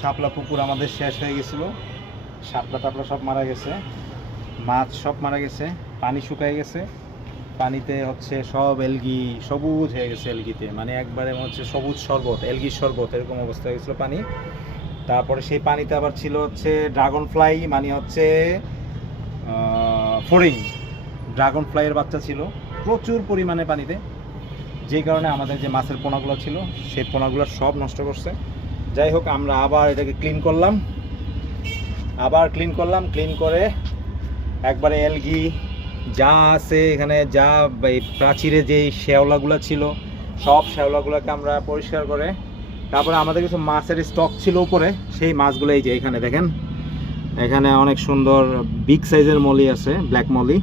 শাপলা পুকুর আমাদের শেষ হয়ে গেছিলো, শাপলা টাপলা সব মারা গেছে, মাছ সব মারা গেছে, পানি শুকায় গেছে, পানিতে হচ্ছে সব এলগি সবুজ হয়ে গেছে, এলগিতে মানে একবারে হচ্ছে সবুজ শরবত, এলগির শরবত এরকম অবস্থা হয়ে গেছিলো পানি। তারপরে সেই পানিতে আবার ছিল হচ্ছে ড্রাগন ফ্লাই, মানে হচ্ছে ফড়িং, ড্রাগন ফ্লাইয়ের বাচ্চা ছিল প্রচুর পরিমাণে পানিতে, যেই কারণে আমাদের যে মাছের পোনাগুলো ছিল সেই পোনাগুলো সব নষ্ট করছে। যাই হোক, আমরা আবার এটাকে ক্লিন করলাম, ক্লিন করে একবারে এলগি যা আছে এখানে, যা এই প্রাচীরে যেই শ্যাওলাগুলো ছিল সব শ্যাওলাগুলোকে আমরা পরিষ্কার করে, তারপরে আমাদের কিছু মাছের স্টক ছিল উপরে, সেই মাছগুলো এই যে এখানে দেখেন, এখানে অনেক সুন্দর বিগ সাইজের মলি আছে, ব্ল্যাক মলি,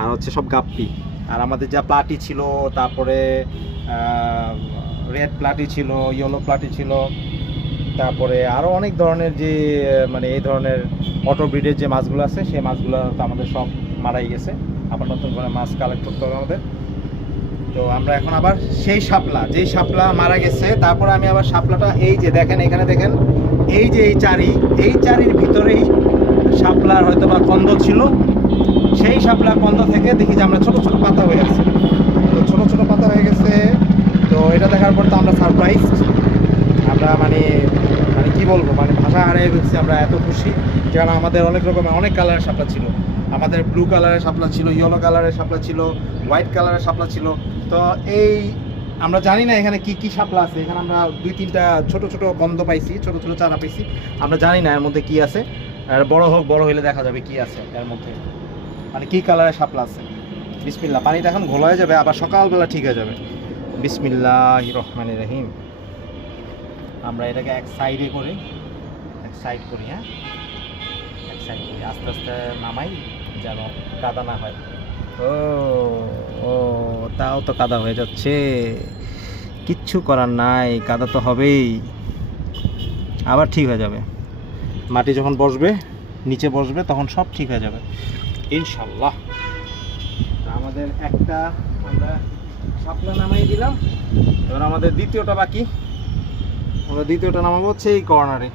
আর হচ্ছে সব গাপ্পি। আর আমাদের যা প্লাটি ছিল, তারপরে রেড প্লাটি ছিল, ইয়েলো প্লাটি ছিল, তারপরে আরও অনেক ধরনের যে মানে এই ধরনের অটো ব্রিডের যে মাছগুলো আছে সেই মাছগুলো তো আমাদের সব মারাই গেছে, আবার নতুন করে মাছ কালেক্ট করতে হবে আমাদের। তো আমরা এখন আবার সেই শাপলা, যেই শাপলা মারা গেছে, তারপরে আমি আবার শাপলাটা এই যে দেখেন, এখানে দেখেন, এই যে এই চারির ভিতরেই শাপলার হয়তো বা কন্দ ছিল, সেই শাপলা কন্দ থেকে দেখি যে আমরা ছোট ছোট পাতা হয়ে আছে, তো ছোট ছোট পাতা হয়ে গেছে। তো এটা দেখার পর তো আমরা সারপ্রাইজ, আমরা মানে কি বলবো, মানে ভাষা হারিয়ে ফেলছি, আমরা এত খুশি। কারণ আমাদের অনেক রকমের অনেক কালারের শাপলা ছিল, আমাদের ব্লু কালারের শাপলা ছিল, ইয়েলো কালারের শাপলা ছিল, হোয়াইট কালারের শাপলা ছিল। তো এই আমরা জানি না এখানে কি কি শাপলা আছে, এখানে আমরা 2-3টা ছোট ছোট গন্ধ পাইছি, ছোট ছোট চারা পাইছি, আমরা জানি না এর মধ্যে কি আছে। আর বড় হইলে দেখা যাবে কি আছে এর মধ্যে, মানে কি কালারের শাপলা আছে। বিসমিল্লাহ, পানিটা এখন ঘোলা হয়ে যাবে, আবার সকালবেলা ঠিক হয়ে যাবে। বিসমিল্লাহির রহমানির রহিম। আমরা এটাকে এক সাইড করি, হ্যাঁ, এক সাইড করি, আস্তে আস্তে নামাই যেন কাদা না হয়। ও ও তাও তো কাদা হয়ে যাচ্ছে, কিচ্ছু করার নাই, কাদা তো হবেই, আবার ঠিক হয়ে যাবে। মাটি যখন বসবে, নিচে বসবে, তখন সব ঠিক হয়ে যাবে ইনশাল্লাহ। আমাদের একটা আমরা শাপলা নামাই দিলাম, এবার আমাদের দ্বিতীয়টা বাকি, আমরা দ্বিতীয়টা নামাবো হচ্ছে এই কর্নারে।